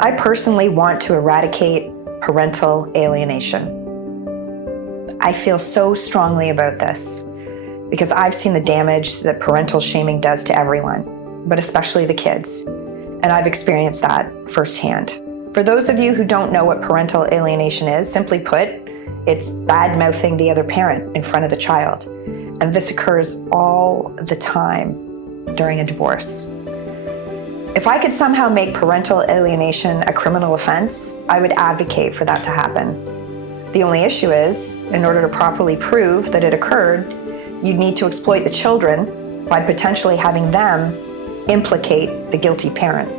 I personally want to eradicate parental alienation. I feel so strongly about this because I've seen the damage that parental shaming does to everyone, but especially the kids. And I've experienced that firsthand. For those of you who don't know what parental alienation is, simply put, it's bad-mouthing the other parent in front of the child. And this occurs all the time during a divorce. If I could somehow make parental alienation a criminal offense, I would advocate for that to happen. The only issue is, in order to properly prove that it occurred, you'd need to exploit the children by potentially having them implicate the guilty parent.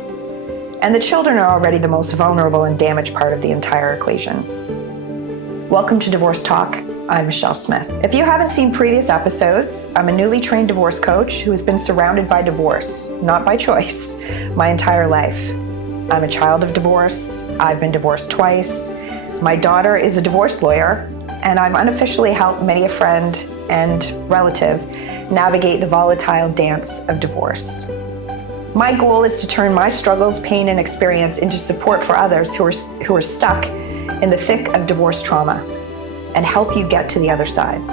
And the children are already the most vulnerable and damaged part of the entire equation. Welcome to Divorce Talk. I'm Michelle Smith. If you haven't seen previous episodes, I'm a newly trained divorce coach who has been surrounded by divorce, not by choice, my entire life. I'm a child of divorce. I've been divorced twice. My daughter is a divorce lawyer, and I've unofficially helped many a friend and relative navigate the volatile dance of divorce. My goal is to turn my struggles, pain, and experience into support for others who are stuck in the thick of divorce trauma and help you get to the other side.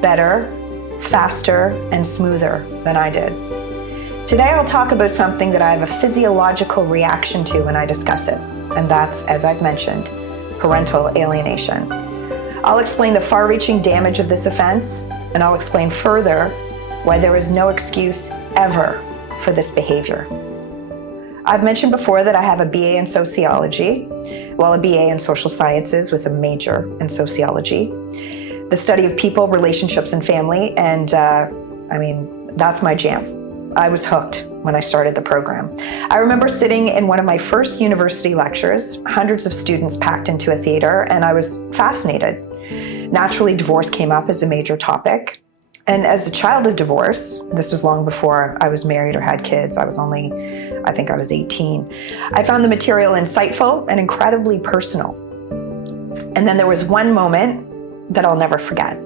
Better, faster, and smoother than I did. Today I'll talk about something that I have a physiological reaction to when I discuss it, and that's, as I've mentioned, parental alienation. I'll explain the far-reaching damage of this offense, and I'll explain further why there is no excuse ever for this behavior. I've mentioned before that I have a BA in sociology, a BA in social sciences with a major in sociology, the study of people, relationships, and family, and that's my jam. I was hooked when I started the program. I remember sitting in one of my first university lectures, hundreds of students packed into a theater, and I was fascinated. Naturally, divorce came up as a major topic. And as a child of divorce, this was long before I was married or had kids. I was 18. I found the material insightful and incredibly personal. And then there was one moment that I'll never forget.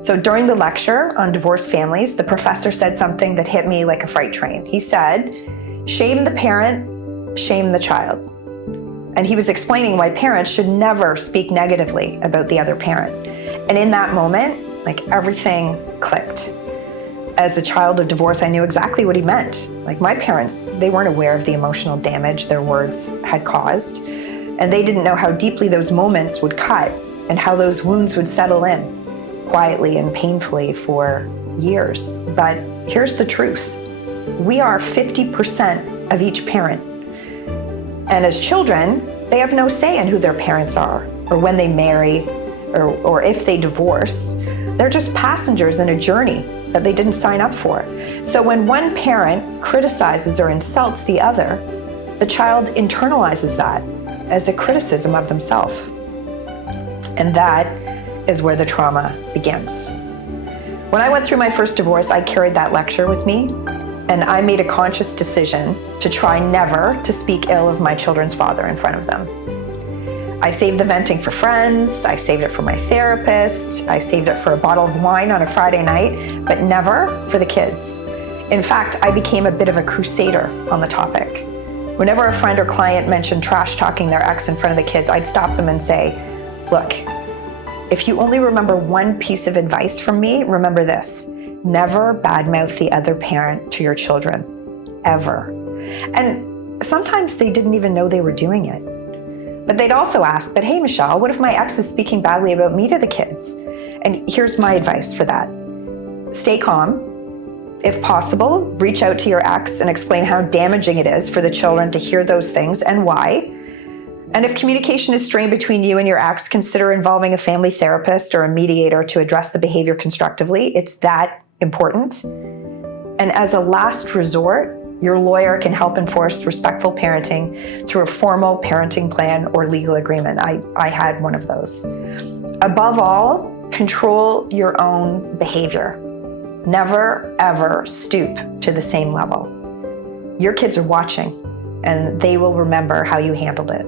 So during the lecture on divorced families, the professor said something that hit me like a freight train. He said, "Shame the parent, shame the child." And he was explaining why parents should never speak negatively about the other parent. And in that moment, everything clicked. As a child of divorce, I knew exactly what he meant. My parents, they weren't aware of the emotional damage their words had caused. And they didn't know how deeply those moments would cut and how those wounds would settle in quietly and painfully for years. But here's the truth. We are 50% of each parent. And as children, they have no say in who their parents are, or when they marry, or if they divorce. They're just passengers in a journey that they didn't sign up for. So when one parent criticizes or insults the other, the child internalizes that as a criticism of themselves. And that is where the trauma begins. When I went through my first divorce, I carried that lecture with me, and I made a conscious decision to try never to speak ill of my children's father in front of them. I saved the venting for friends, I saved it for my therapist, I saved it for a bottle of wine on a Friday night, but never for the kids. In fact, I became a bit of a crusader on the topic. Whenever a friend or client mentioned trash talking their ex in front of the kids, I'd stop them and say, "Look, if you only remember one piece of advice from me, remember this: never badmouth the other parent to your children, ever." And sometimes they didn't even know they were doing it. But they'd also ask, "But hey, Michelle, what if my ex is speaking badly about me to the kids?" And here's my advice for that. Stay calm. If possible, reach out to your ex and explain how damaging it is for the children to hear those things and why. And if communication is strained between you and your ex, consider involving a family therapist or a mediator to address the behavior constructively. It's that important. And as a last resort, your lawyer can help enforce respectful parenting through a formal parenting plan or legal agreement. I had one of those. Above all, control your own behavior. Never, ever stoop to the same level. Your kids are watching, and they will remember how you handled it.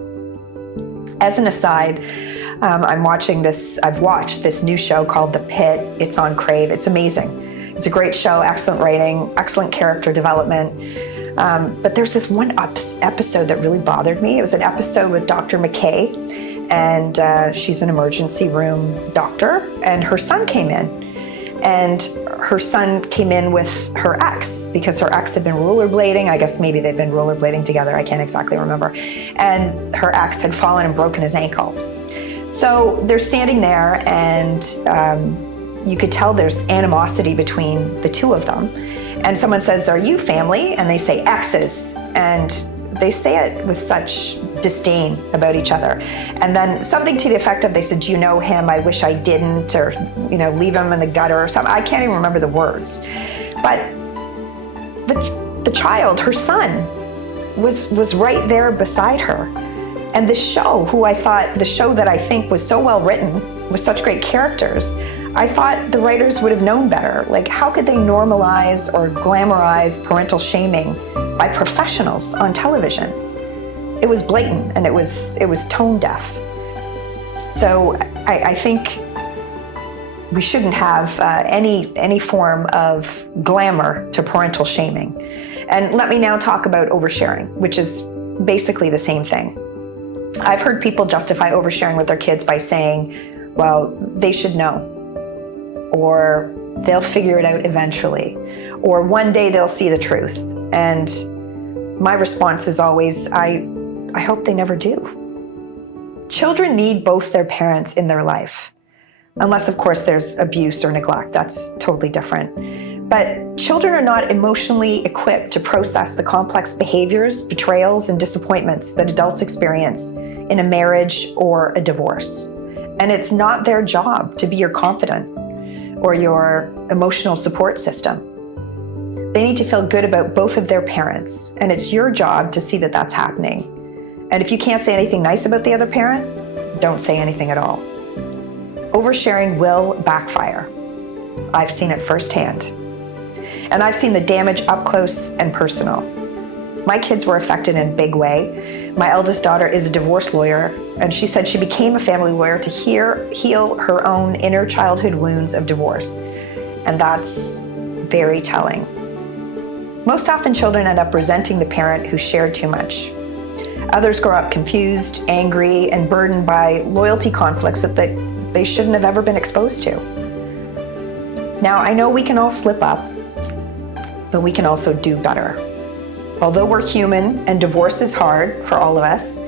As an aside, I've watched this new show called The Pit. It's on Crave. It's amazing. It's a great show, excellent writing, excellent character development. But there's this one episode that really bothered me. It was an episode with Dr. McKay, and she's an emergency room doctor, and her son came in. And her son came in with her ex because her ex had been rollerblading. I guess maybe they'd been rollerblading together. I can't exactly remember. And her ex had fallen and broken his ankle. So they're standing there, and you could tell there's animosity between the two of them. And someone says, "Are you family?" And they say, "Exes." And they say it with such disdain about each other. And then something to the effect of, they said, "Do you know him? I wish I didn't," or, "leave him in the gutter," or something. I can't even remember the words. But the child, her son, was right there beside her. And the show that I think was so well written, with such great characters, I thought the writers would have known better. Like, how could they normalize or glamorize parental shaming by professionals on television? It was blatant, and it was tone deaf. So I think we shouldn't have any form of glamour to parental shaming. And let me now talk about oversharing, which is basically the same thing. I've heard people justify oversharing with their kids by saying, well, they should know, or they'll figure it out eventually, or one day they'll see the truth. And my response is always, I hope they never do. Children need both their parents in their life, unless, of course, there's abuse or neglect. That's totally different. But children are not emotionally equipped to process the complex behaviors, betrayals, and disappointments that adults experience in a marriage or a divorce. And it's not their job to be your confidant or your emotional support system. They need to feel good about both of their parents, and it's your job to see that that's happening. And if you can't say anything nice about the other parent, don't say anything at all. Oversharing will backfire. I've seen it firsthand. And I've seen the damage up close and personal. My kids were affected in a big way. My eldest daughter is a divorce lawyer, and she said she became a family lawyer to heal her own inner childhood wounds of divorce. And that's very telling. Most often, children end up resenting the parent who shared too much. Others grow up confused, angry, and burdened by loyalty conflicts that they shouldn't have ever been exposed to. Now, I know we can all slip up, but we can also do better. Although we're human and divorce is hard for all of us,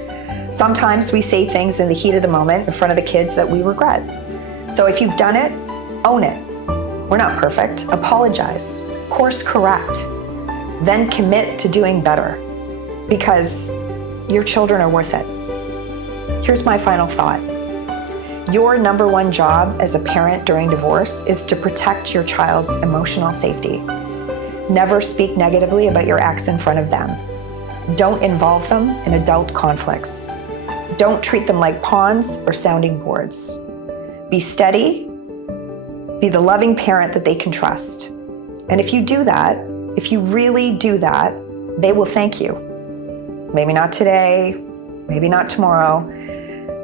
sometimes we say things in the heat of the moment in front of the kids that we regret. So if you've done it, own it. We're not perfect. Apologize. Course correct. Then commit to doing better, because your children are worth it. Here's my final thought. Your number one job as a parent during divorce is to protect your child's emotional safety. Never speak negatively about your ex in front of them. Don't involve them in adult conflicts. Don't treat them like pawns or sounding boards. Be steady. Be the loving parent that they can trust. And if you do that, if you really do that, they will thank you. Maybe not today, maybe not tomorrow,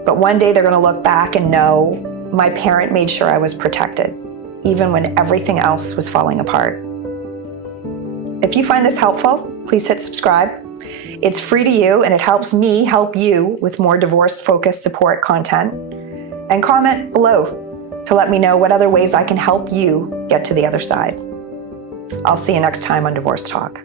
but one day they're going to look back and know, my parent made sure I was protected, even when everything else was falling apart. If you find this helpful, please hit subscribe. It's free to you, and it helps me help you with more divorce-focused support content. And comment below to let me know what other ways I can help you get to the other side. I'll see you next time on Divorce Talk.